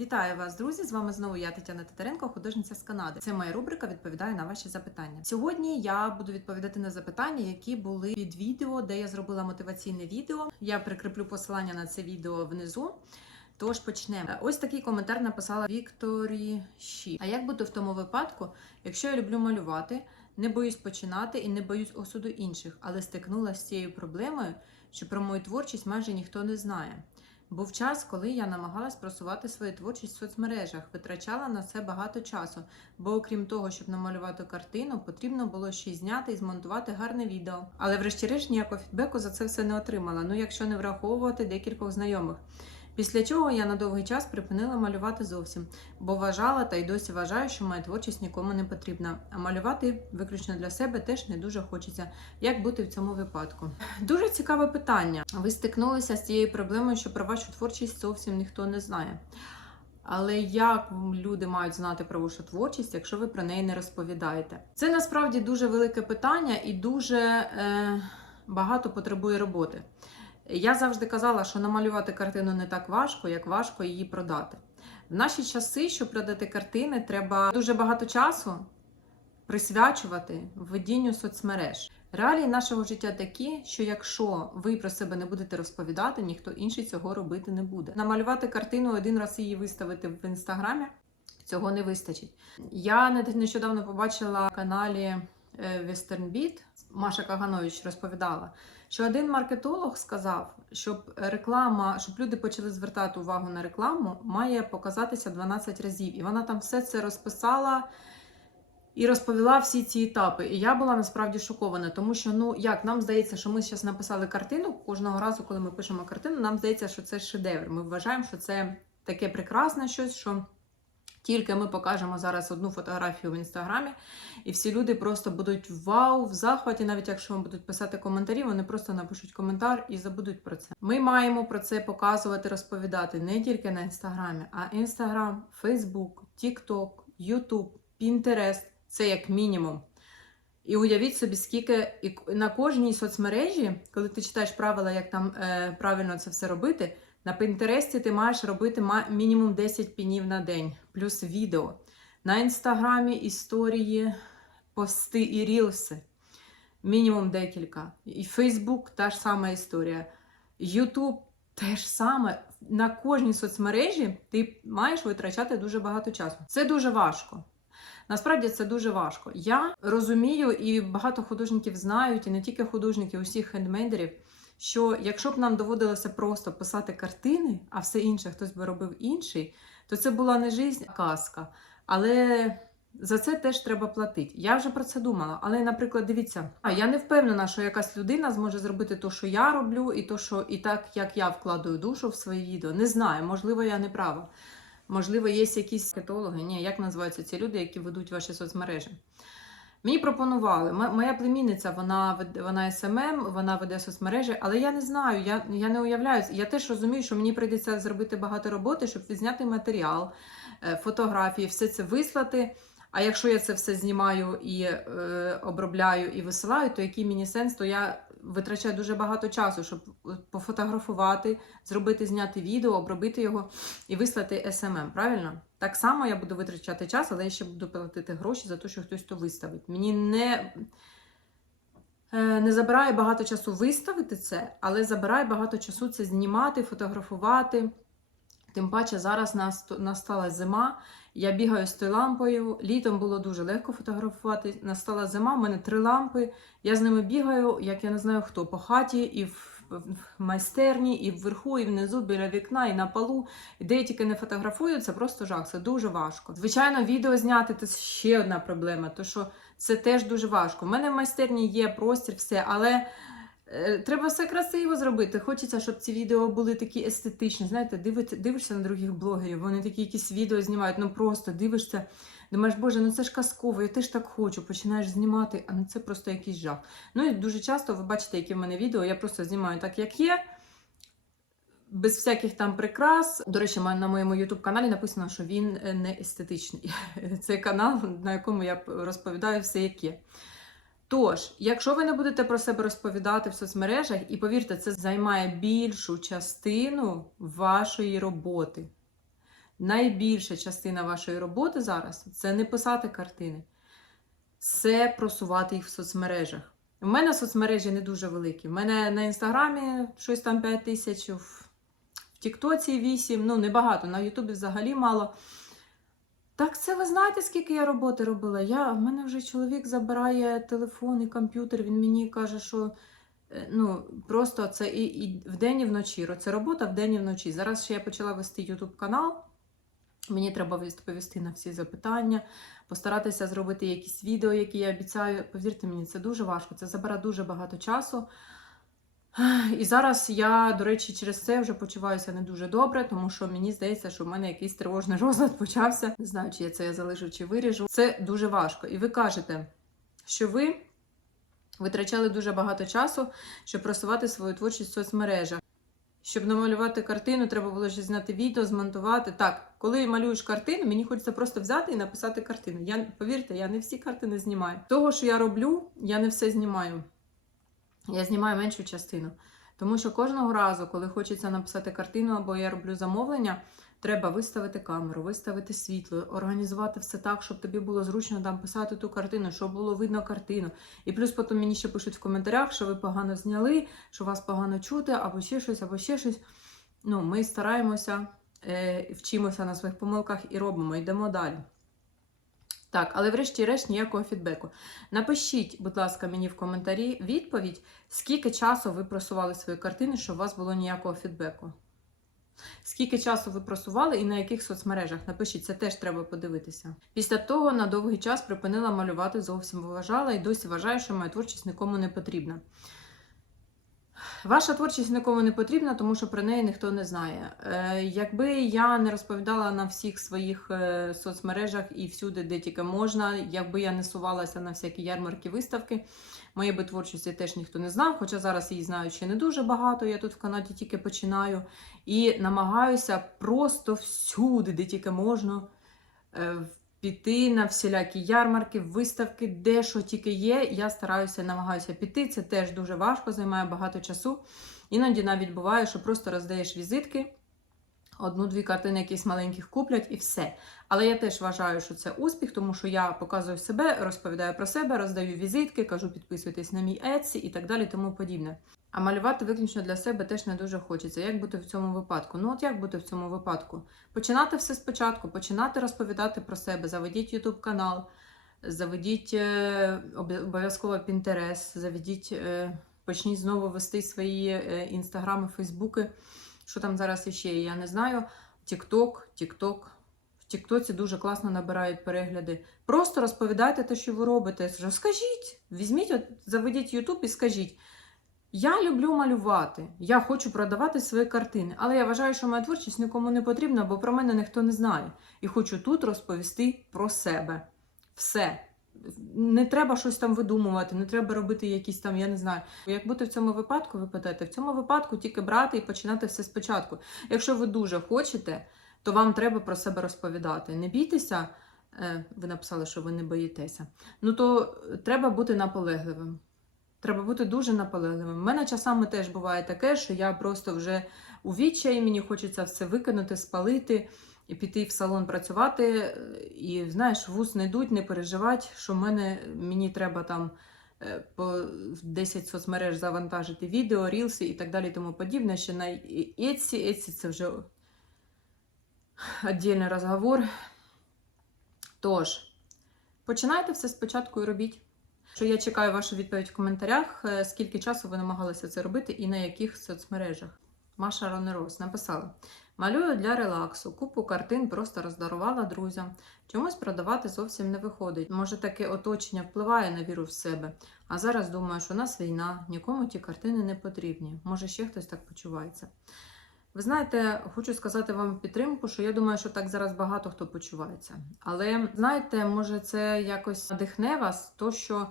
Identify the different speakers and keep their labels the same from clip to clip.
Speaker 1: Вітаю вас, друзі! З вами знову я Тетяна Титаренко, художниця з Канади. Це моя рубрика Відповідаю на ваші запитання. Сьогодні я буду відповідати на запитання, які були під відео, де я зробила мотиваційне відео. Я прикріплю посилання на це відео внизу. Тож почнемо. Ось такий коментар написала Вікторі Ші. А як бути в тому випадку, якщо я люблю малювати, не боюсь починати і не боюсь осуду інших, але стикнулася з цією проблемою, що про мою творчість майже ніхто не знає. Був час, коли я намагалась просувати свою творчість в соцмережах, витрачала на це багато часу, бо окрім того, щоб намалювати картину, потрібно було ще й зняти і змонтувати гарне відео. Але врешті-решт ніякого фідбеку за це все не отримала. Ну якщо не враховувати декількох знайомих. Після чого я на довгий час припинила малювати зовсім, бо вважала та й досі вважаю, що моя творчість нікому не потрібна. А малювати виключно для себе теж не дуже хочеться. Як бути в цьому випадку? Дуже цікаве питання. Ви стикнулися з цією проблемою, що про вашу творчість зовсім ніхто не знає. Але як люди мають знати про вашу творчість, якщо ви про неї не розповідаєте? Це насправді дуже велике питання і дуже е, багато потребує роботи. Я завжди казала, що намалювати картину не так важко, як важко її продати. В наші часи, щоб продати картини, треба дуже багато часу присвячувати введінню соцмереж. Реалії нашого життя такі, що якщо ви про себе не будете розповідати, ніхто інший цього робити не буде. Намалювати картину один раз її виставити в інстаграмі. Цього не вистачить. Я нещодавно побачила в каналі Beat, Маша Каганович розповідала, що один маркетолог сказав, щоб реклама, щоб люди почали звертати увагу на рекламу, має показатися 12 разів. І вона там все це розписала і розповіла всі ці етапи. І я була насправді шокована, тому що ну як нам здається, що ми зараз написали картину. Кожного разу, коли ми пишемо картину, нам здається, що це шедевр. Ми вважаємо, що це таке прекрасне щось, що. Тільки ми покажемо зараз одну фотографію в інстаграмі, і всі люди просто будуть вау, в захваті, навіть якщо вам будуть писати коментарі, вони просто напишуть коментар і забудуть про це. Ми маємо про це показувати, розповідати не тільки на інстаграмі, а інстаграм, Фейсбук, Тікток, Ютуб, Пінтерест це як мінімум. І уявіть собі, скільки і на кожній соцмережі, коли ти читаєш правила, як там е, правильно це все робити. На Пінтересті ти маєш робити мінімум 10 пінів на день, плюс відео. На інстаграмі історії, пости і рілси. Мінімум декілька. І Фейсбук та ж сама історія. Ютуб теж саме. На кожній соцмережі ти маєш витрачати дуже багато часу. Це дуже важко. Насправді це дуже важко. Я розумію, і багато художників знають, і не тільки художників, усіх хендмейдерів що якщо б нам доводилося просто писати картини, а все інше хтось би робив інший, то це була не жизнь, а казка. Але за це теж треба платити. Я вже про це думала. Але, наприклад, дивіться, а я не впевнена, що якась людина зможе зробити те, що я роблю, і то, що і так, як я вкладаю душу в свої відео. Не знаю, можливо, я не права. Можливо, є якісь кетологи. Ні, як називаються ці люди, які ведуть ваші соцмережі. Мені пропонували. Моя племінниця, вона вона СММ, вона веде соцмережі, але я не знаю, я я не уявляю. Я теж розумію, що мені прийдеться зробити багато роботи, щоб відзняти матеріал, е, фотографії, все це вислати. А якщо я це все знімаю і е, обробляю і висилаю, то який мені сенс, то я витрачаю дуже багато часу, щоб пофотографувати, зробити, зняти відео, обробити його і вислати SMM, правильно? Так само я буду витрачати час, але я ще буду платити гроші за те, що хтось то виставить. Мені не е, не забирає багато часу виставити це, але забирає багато часу це знімати, фотографувати. Тим паче зараз настала зима, я бігаю з тою лампою. Літом було дуже легко фотографувати. Настала зима, в мене три лампи. Я з ними бігаю, як я не знаю хто, по хаті, і в майстерні, і вверху, і внизу, біля вікна, і на полу. І де я тільки не фотографую, це просто жах, це дуже важко. Звичайно, відео зняти це ще одна проблема, то що це теж дуже важко. У мене в майстерні є простір, все, але. Е, треба все красиво зробити. Хочеться, щоб ці відео були такі естетичні. Знаєте, дивишся на других блогерів, вони такі якісь відео знімають, ну просто дивишся, думаєш, боже, ну це ж казково, я теж так хочу, починаєш знімати, а ну це просто якийсь жах. Ну і дуже часто ви бачите, які в мене відео, я просто знімаю так, як є. Без всяких там прикрас. До речі, на моєму YouTube каналі написано, що він е, не естетичний. Це канал, на якому я розповідаю все, як є. Тож, якщо ви не будете про себе розповідати в соцмережах, і повірте, це займає більшу частину вашої роботи. найбільша частина вашої роботи зараз це не писати картини, це просувати їх в соцмережах. У мене соцмережі не дуже великі. У мене на інстаграмі щось там 5 тисяч, в Тіктоці 8, ну небагато, на Ютубі взагалі мало. Так це ви знаєте, скільки я роботи робила? Я, в мене вже чоловік забирає телефон і комп'ютер, він мені каже, що е, ну, просто це і, і вдень, і вночі. Це робота вдень і вночі. Зараз ще я почала вести YouTube канал. Мені треба відповісти на всі запитання, постаратися зробити якісь відео, які я обіцяю. Повірте мені, це дуже важко, це забере дуже багато часу. І зараз я, до речі, через це вже почуваюся не дуже добре, тому що мені здається, що в мене якийсь тривожний розлад почався. Не знаю, чи я це залишу, чи виріжу. Це дуже важко. І ви кажете, що ви витрачали дуже багато часу, щоб просувати свою творчість в соцмережах. Щоб намалювати картину, треба було ще зняти відео, змонтувати. Так, коли малюєш картину, мені хочеться просто взяти і написати картину. Я повірте, я не всі картини знімаю. Того, що я роблю, я не все знімаю. Я знімаю меншу частину. Тому що кожного разу, коли хочеться написати картину або я роблю замовлення, треба виставити камеру, виставити світло, організувати все так, щоб тобі було зручно там писати ту картину, щоб було видно картину. І плюс потім мені ще пишуть в коментарях, що ви погано зняли, що вас погано чути, або ще щось, або ще щось. Ну, ми стараємося, е, вчимося на своїх помилках і робимо, йдемо далі. Так, але врешті-решт ніякого фідбеку. Напишіть, будь ласка, мені в коментарі відповідь, скільки часу ви просували свої картини, щоб у вас було ніякого фідбеку. Скільки часу ви просували і на яких соцмережах? Напишіть, це теж треба подивитися. Після того на довгий час припинила малювати, зовсім вважала і досі вважаю, що моя творчість нікому не потрібна. Ваша творчість нікому не потрібна, тому що про неї ніхто не знає. Е, якби я не розповідала на всіх своїх е, соцмережах і всюди, де тільки можна, якби я не сувалася на всякі ярмарки, виставки, моєї би творчості теж ніхто не знав. Хоча зараз її знають ще не дуже багато. Я тут в Канаді тільки починаю і намагаюся просто всюди, де тільки можна. Піти на всілякі ярмарки, виставки, де що тільки є. Я стараюся, намагаюся піти. Це теж дуже важко, займає багато часу. Іноді навіть буває, що просто роздаєш візитки, одну-дві картини якісь маленьких куплять і все. Але я теж вважаю, що це успіх, тому що я показую себе, розповідаю про себе, роздаю візитки, кажу, підписуйтесь на мій Etsy і так далі, тому подібне. А малювати виключно для себе теж не дуже хочеться. Як бути в цьому випадку? Ну, от як бути в цьому випадку? Починати все спочатку, починати розповідати про себе, заведіть YouTube канал, заведіть е, обов'язково Pinterest, заведіть, е, почніть знову вести свої е, інстаграми, фейсбуки. Що там зараз іще? Я не знаю. TikTok, TikTok. В Тіктоці дуже класно набирають перегляди. Просто розповідайте те, що ви робите. Розкажіть, візьміть, от, заведіть YouTube і скажіть. Я люблю малювати, я хочу продавати свої картини, але я вважаю, що моя творчість нікому не потрібна, бо про мене ніхто не знає. І хочу тут розповісти про себе. Все. Не треба щось там видумувати, не треба робити якісь там, я не знаю. Як бути в цьому випадку, ви питаєте, в цьому випадку тільки брати і починати все спочатку. Якщо ви дуже хочете, то вам треба про себе розповідати. Не бійтеся, е, ви написали, що ви не боїтеся. Ну то треба бути наполегливим. Треба бути дуже наполегливим. У мене часами теж буває таке, що я просто вже у відчаї, мені хочеться все викинути, спалити і піти в салон працювати. І знаєш, вуз не йдуть, не переживати, що мене мені треба там е, по 10 соцмереж завантажити відео, рілси і так далі, тому подібне. Ще на Etsy. Etsy це вже віддільний розговор. Тож, починайте все спочатку і робіть. Що я чекаю вашу відповідь в коментарях, е, скільки часу ви намагалися це робити і на яких соцмережах. Маша Ронерос написала: Малюю для релаксу, купу картин просто роздарувала друзям. Чомусь продавати зовсім не виходить. Може, таке оточення впливає на віру в себе. А зараз думаю, що у нас війна, нікому ті картини не потрібні. Може, ще хтось так почувається. Ви знаєте, хочу сказати вам підтримку, що я думаю, що так зараз багато хто почувається. Але знаєте, може, це якось надихне вас, то що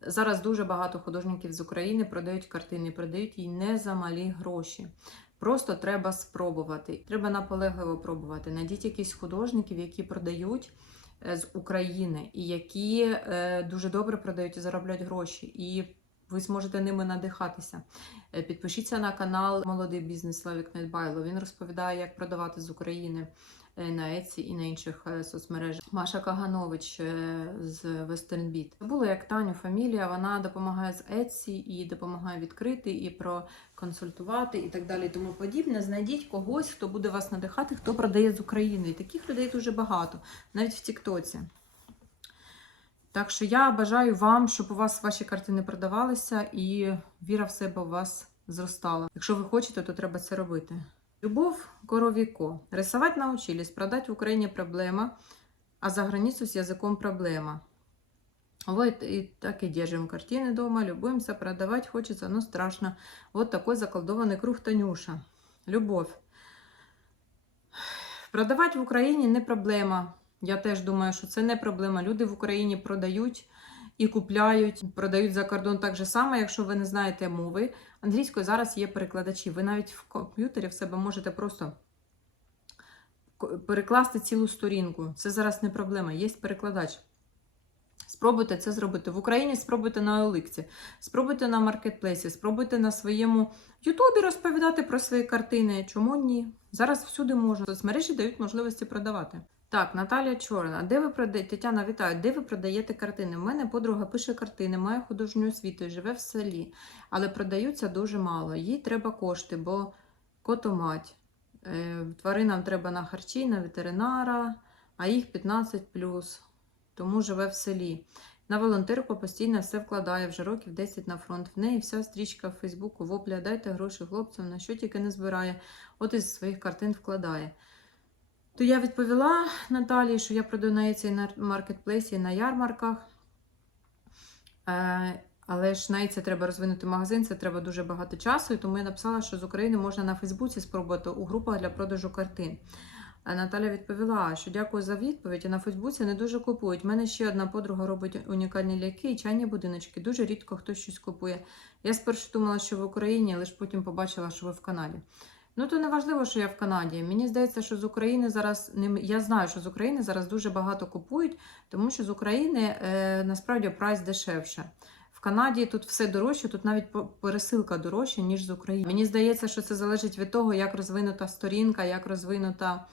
Speaker 1: зараз дуже багато художників з України продають картини, продають її не за малі гроші. Просто треба спробувати. Треба наполегливо пробувати. Найдіть якісь художників, які продають е, з України, і які е, дуже добре продають і заробляють гроші. І ви зможете ними надихатися. Е, Підпишіться на канал Молодий бізнес Славік Недбайло. Він розповідає, як продавати з України. е, на Etsy і на інших е, соцмережах. Маша Каганович з Western Beat. Було як Таню фамілія, вона допомагає з Etsy і допомагає відкрити і проконсультувати і так далі. Тому подібне. Знайдіть когось, хто буде вас надихати, хто продає з України. І таких людей дуже багато, навіть в Тіктоці. Так що я бажаю вам, щоб у вас ваші картини продавалися і віра в себе у вас зростала. Якщо ви хочете, то треба це робити. Любов Коровіко. Рисовать научились, продать в Украине проблема, а за границу с языком проблема. Вот и так и держим картины дома, любуемся, продавать хочется, но страшно. Вот такой заколдованный круг Танюша. Любовь. Продавати в Україні не проблема. Я теж думаю, що це не проблема. Люди в Україні продають і купляють, продають за кордон так же само, якщо ви не знаєте мови. Англійською зараз є перекладачі. Ви навіть в комп'ютері в себе можете просто перекласти цілу сторінку. Це зараз не проблема, є перекладач. Спробуйте це зробити. В Україні спробуйте на OLX, спробуйте на маркетплейсі, спробуйте на своєму Ютубі розповідати про свої картини. Чому ні? Зараз всюди можна. Соцмережі дають можливості продавати. Так, Наталія Чорна, де ви продаєте? Тетяна, вітаю, де ви продаєте картини? У мене подруга пише картини, має художню освіту, і живе в селі, але продаються дуже мало. Їй треба кошти, бо котомать. Е, Тваринам треба на харчі, на ветеринара, а їх 15 плюс, тому живе в селі. На волонтерку постійно все вкладає вже років 10 на фронт. В неї вся стрічка в Фейсбуку вопля, дайте гроші хлопцям, на що тільки не збирає, от із своїх картин вкладає. То я відповіла Наталії, що я продаю на Etsy на маркетплейсі, на ярмарках. Е, але ж на Etsy треба розвинути магазин, це треба дуже багато часу. І тому я написала, що з України можна на Фейсбуці спробувати у групах для продажу картин. Наталя відповіла, що дякую за відповідь. а На Фейсбуці не дуже купують. У мене ще одна подруга робить унікальні ляльки і чайні будиночки. Дуже рідко хтось щось купує. Я спершу думала, що в Україні, але ж потім побачила, що ви в Канаді. Ну, то не важливо, що я в Канаді. Мені здається, що з України зараз я знаю, що з України зараз дуже багато купують, тому що з України е, насправді прайс дешевше. В Канаді тут все дорожче, тут навіть пересилка дорожча, ніж з України. Мені здається, що це залежить від того, як розвинута сторінка, як розвинута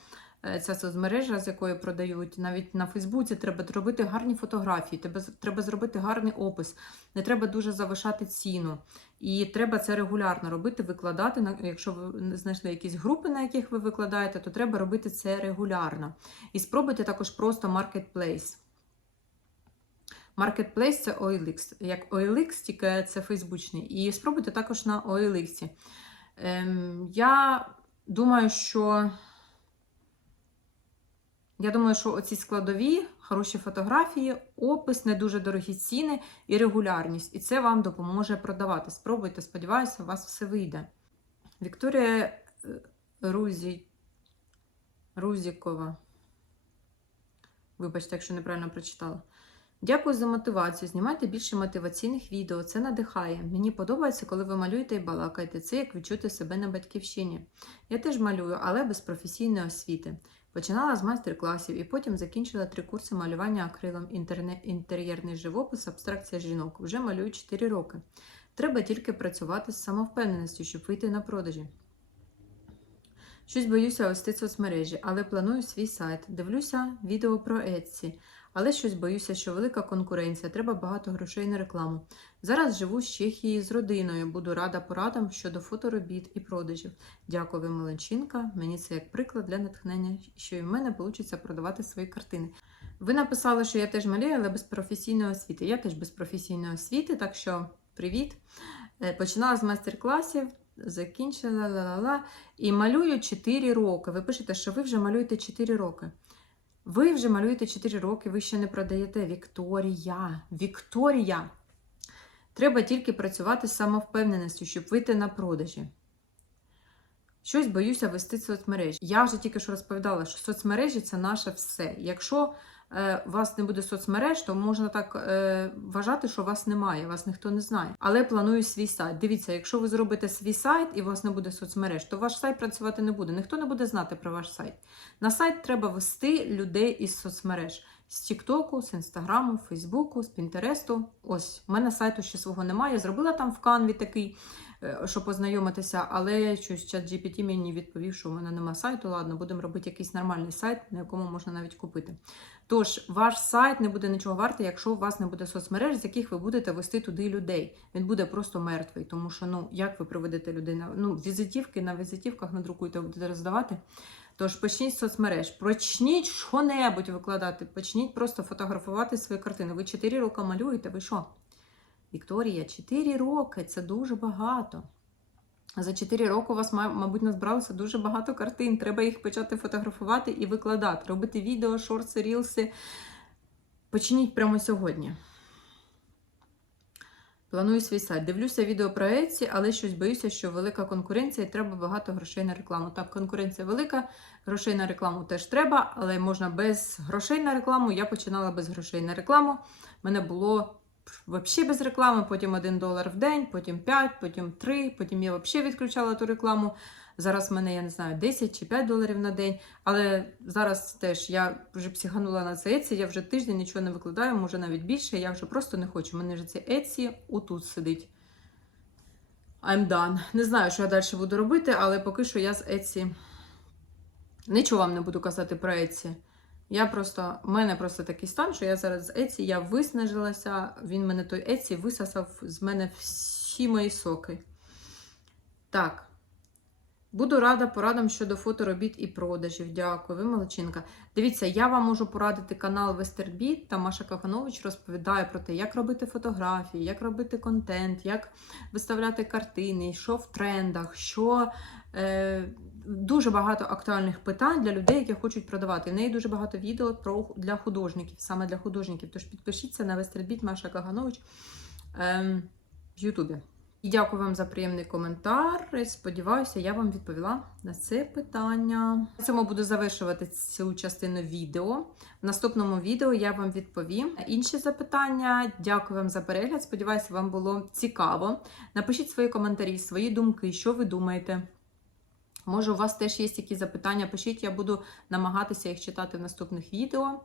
Speaker 1: ця соцмережа, з якої продають. Навіть на Фейсбуці треба робити гарні фотографії, треба, треба зробити гарний опис, не треба дуже завишати ціну. І треба це регулярно робити, викладати. Якщо ви знайшли якісь групи, на яких ви викладаєте, то треба робити це регулярно. І спробуйте також просто маркетплейс. Marketplace це OLX. Як OLX, тільки це фейсбучний. І спробуйте також на OLX. Ем, я думаю, що я думаю, що оці складові, хороші фотографії, опис, не дуже дорогі ціни і регулярність. І це вам допоможе продавати. Спробуйте, сподіваюся, у вас все вийде. Вікторія е, Рузі... Рузікова. Вибачте, якщо неправильно прочитала. Дякую за мотивацію. Знімайте більше мотиваційних відео. Це надихає. Мені подобається, коли ви малюєте і балакаєте. Це як відчути себе на батьківщині. Я теж малюю, але без професійної освіти. Починала з майстер-класів і потім закінчила три курси малювання акрилом, інтер'єрний живопис, абстракція жінок. Вже малюю 4 роки. Треба тільки працювати з самовпевненістю, щоб вийти на продажі. Щось боюся вести соцмережі, але планую свій сайт. Дивлюся відео про Etsy. Але щось боюся, що велика конкуренція, треба багато грошей на рекламу. Зараз живу з Чехії з родиною. Буду рада порадам щодо фоторобіт і продажів. Дякую, Меленчинка. Мені це як приклад для натхнення, що і в мене вийде продавати свої картини. Ви написали, що я теж малюю, але без професійної освіти. Я теж без професійної освіти, так що привіт. Е, Починала з майстер-класів, закінчила ла-ла-ла. І малюю 4 роки. Ви пишете, що ви вже малюєте 4 роки. Ви вже малюєте 4 роки, ви ще не продаєте Вікторія. Вікторія! Треба тільки працювати з самовпевненістю, щоб вийти на продажі. Щось боюся вести соцмережі. Я вже тільки що розповідала, що соцмережі це наше все. Якщо у вас не буде соцмереж, то можна так е, вважати, що вас немає, вас ніхто не знає. Але планую свій сайт. Дивіться, якщо ви зробите свій сайт і у вас не буде соцмереж, то ваш сайт працювати не буде. Ніхто не буде знати про ваш сайт. На сайт треба вести людей із соцмереж. З Тіктоку, з Інстаграму, Фейсбуку, з Пінтересту. Ось, у мене сайту ще свого немає. Зробила там в канві такий е, щоб познайомитися, але щось чат GPT мені відповів, що у мене нема сайту. Ладно, будемо робити якийсь нормальний сайт, на якому можна навіть купити. Тож, ваш сайт не буде нічого вартий, якщо у вас не буде соцмереж, з яких ви будете вести туди людей. Він буде просто мертвий, тому що ну як ви приведете людей на ну візитівки на візитівках надрукуєте, будете роздавати. Тож почніть соцмереж, почніть що-небудь викладати, почніть просто фотографувати свої картини. Ви 4 роки малюєте, ви що? Вікторія, 4 роки це дуже багато. За 4 роки у вас, мабуть, назбиралося дуже багато картин. Треба їх почати фотографувати і викладати, робити відео, шорти, рілси. Почніть прямо сьогодні. Планую свій сайт. Дивлюся відео про Etsy, але щось боюся, що велика конкуренція і треба багато грошей на рекламу. Так, конкуренція велика, грошей на рекламу теж треба, але можна без грошей на рекламу. Я починала без грошей на рекламу. У Мене було взагалі без реклами, потім 1 долар в день, потім 5, потім 3, потім я взагалі відключала ту рекламу. Зараз в мене, я не знаю, 10 чи 5 доларів на день. Але зараз теж я вже психанула на це Etsy, я вже тиждень нічого не викладаю, може навіть більше. Я вже просто не хочу. У мене вже це Etsy отут сидить. I'm done. Не знаю, що я далі буду робити, але поки що я з Etsy нічого вам не буду казати про Etsy. Я просто, в мене просто такий стан, що я зараз з Etsy, я виснажилася, він мене той Etsy висосав з мене всі мої соки. Так. Буду рада порадам щодо фоторобіт і продажів. Дякую, ви молодчинка. Дивіться, я вам можу порадити канал Вестербіт. Там Маша Каханович розповідає про те, як робити фотографії, як робити контент, як виставляти картини, що в трендах, що е, дуже багато актуальних питань для людей, які хочуть продавати. В неї дуже багато відео про для художників, саме для художників. Тож підпишіться на Вестербіт Маша Каганович ем, в Ютубі. І дякую вам за приємний коментар. Сподіваюся, я вам відповіла на це питання. На цьому буду завершувати цю частину відео. В наступному відео я вам відповім на інші запитання. Дякую вам за перегляд. Сподіваюся, вам було цікаво. Напишіть свої коментарі, свої думки, що ви думаєте. Може, у вас теж є якісь запитання? Пишіть, я буду намагатися їх читати в наступних відео.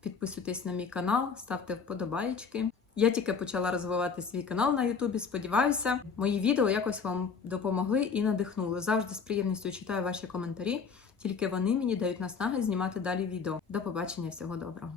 Speaker 1: Підписуйтесь на мій канал, ставте вподобайки. Я тільки почала розвивати свій канал на Ютубі. Сподіваюся, мої відео якось вам допомогли і надихнули. Завжди з приємністю читаю ваші коментарі, тільки вони мені дають наснаги знімати далі відео. До побачення, всього доброго!